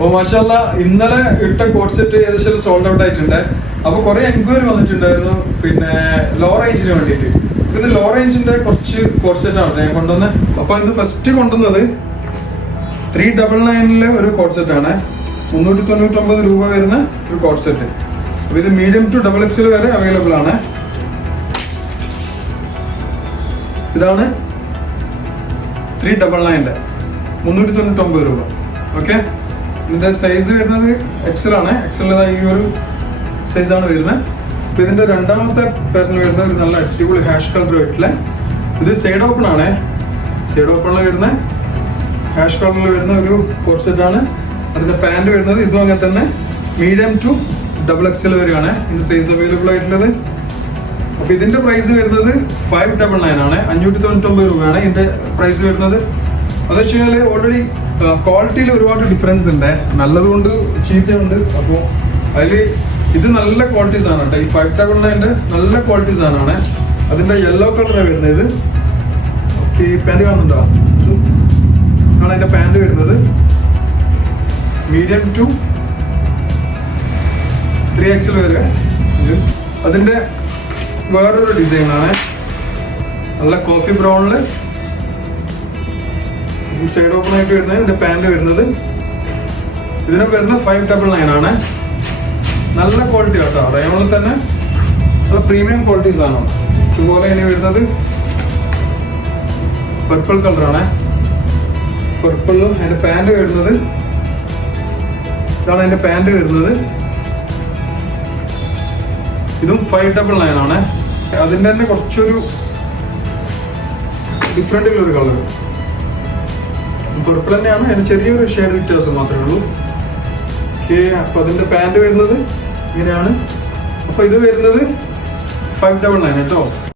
അപ്പൊ മാഷാഅല്ലാ ഇന്നലെ ഇട്ട കോഡ് സെറ്റ് ഏകദേശം സോൾഡ് ഔട്ട് ആയിട്ടുണ്ട്. അപ്പൊ കുറെ എൻക്വയറി വന്നിട്ടുണ്ടായിരുന്നു പിന്നെ ലോ റേഞ്ചിന് വേണ്ടിയിട്ട്. ഇത് ലോ റേഞ്ചിന്റെ കുറച്ച് കോഡ് സെറ്റ് ആണ് ഞാൻ കൊണ്ടുവന്നത്. അപ്പൊ ഇത് ഫസ്റ്റ് കൊണ്ടുവന്നത് 399 ഒരു കോഡ് സെറ്റ് ആണ്. 399 രൂപ വരുന്ന ഒരു കോഡ് സെറ്റ്. അപ്പൊ ഇത് മീഡിയം ടു XXL വരെ അവൈലബിൾ ആണ്. ഇതാണ് 399 399 രൂപ. ഓക്കെ, ഇതിന്റെ സൈസ് വരുന്നത് XL ആണ്. XL ഈ ഒരു സൈസാണ് വരുന്നത്. അപ്പൊ ഇതിന്റെ രണ്ടാമത്തെ പാറ്റേൺ വരുന്നത് ഒരു നല്ല അടിപൊളി ഹാഷ് കളർ ആയിട്ടുള്ള ഇത് സൈഡ് ഓപ്പൺ ആണ്. സൈഡ് ഓപ്പണിൽ വരുന്ന ഹാഷ് കളറിൽ വരുന്ന ഒരു കോഡ് സെറ്റ് ആണ്. അതിന്റെ പാന്റ് വരുന്നത് ഇതും അങ്ങനെ തന്നെ മീഡിയം ടു XXL വരെയാണ് ഇതിന്റെ സൈസ് അവൈലബിൾ ആയിട്ടുള്ളത്. അപ്പൊ ഇതിന്റെ പ്രൈസ് വരുന്നത് 599 ആണ്. 599 രൂപയാണ് ഇതിന്റെ പ്രൈസ് വരുന്നത്. അത് വെച്ച് കഴിഞ്ഞാൽ ഓൾറെഡി ക്വാളിറ്റിയിൽ ഒരുപാട് ഡിഫറൻസ് ഉണ്ട്. നല്ലതുകൊണ്ട് ചീത്തയുണ്ട്. അപ്പോൾ അതിൽ ഇത് നല്ല ക്വാളിറ്റി സാധനമാണ്. ഈ 599 നല്ല ക്വാളിറ്റി സാധനമാണ്. അതിന്റെ യെല്ലോ കളറാണ് വരുന്നത്. ഇത് ഓക്കെ, ഈ പാന്റ് കാണുന്നുണ്ടോ? ആണ് അതിന്റെ പാന്റ് വരുന്നത്. മീഡിയം ടു 3XL വരെ. അതിന്റെ വേറൊരു ഡിസൈനാണ്. നല്ല കോഫി ബ്രൗണില് സൈഡ് ഓപ്പൺ ആയിട്ട് വരുന്നത്. ഇതിന്റെ പാന്റ് വരുന്നത് ഇതിന് വരുന്നത് 599 ആണ്. നല്ല ക്വാളിറ്റി കേട്ടോ. റയോണിൽ തന്നെ നല്ല പ്രീമിയം ക്വാളിറ്റി സാധനമാണ്. ഇതുപോലെ ഇനി വരുന്നത് പർപ്പിൾ കളറാണ്. പർപ്പിളും അതിന്റെ പാന്റ് വരുന്നത് ഇതാണ്. അതിന്റെ പാന്റ് വരുന്നത് ഇതും 599 ആണ്. അതിന്റെ തന്നെ കുറച്ചൊരു ഡിഫറെന്റ് ഒരു കളർ പർപ്പിൾ തന്നെയാണ്. അതിന് ചെറിയൊരു ഷെയ്ഡ് വ്യത്യാസം മാത്രമേ ഉള്ളൂ. ഓക്കെ, അപ്പൊ അതിന്റെ പാന്റ് വരുന്നത് ഇങ്ങനെയാണ്. അപ്പൊ ഇത് വരുന്നത് 599 കേട്ടോ.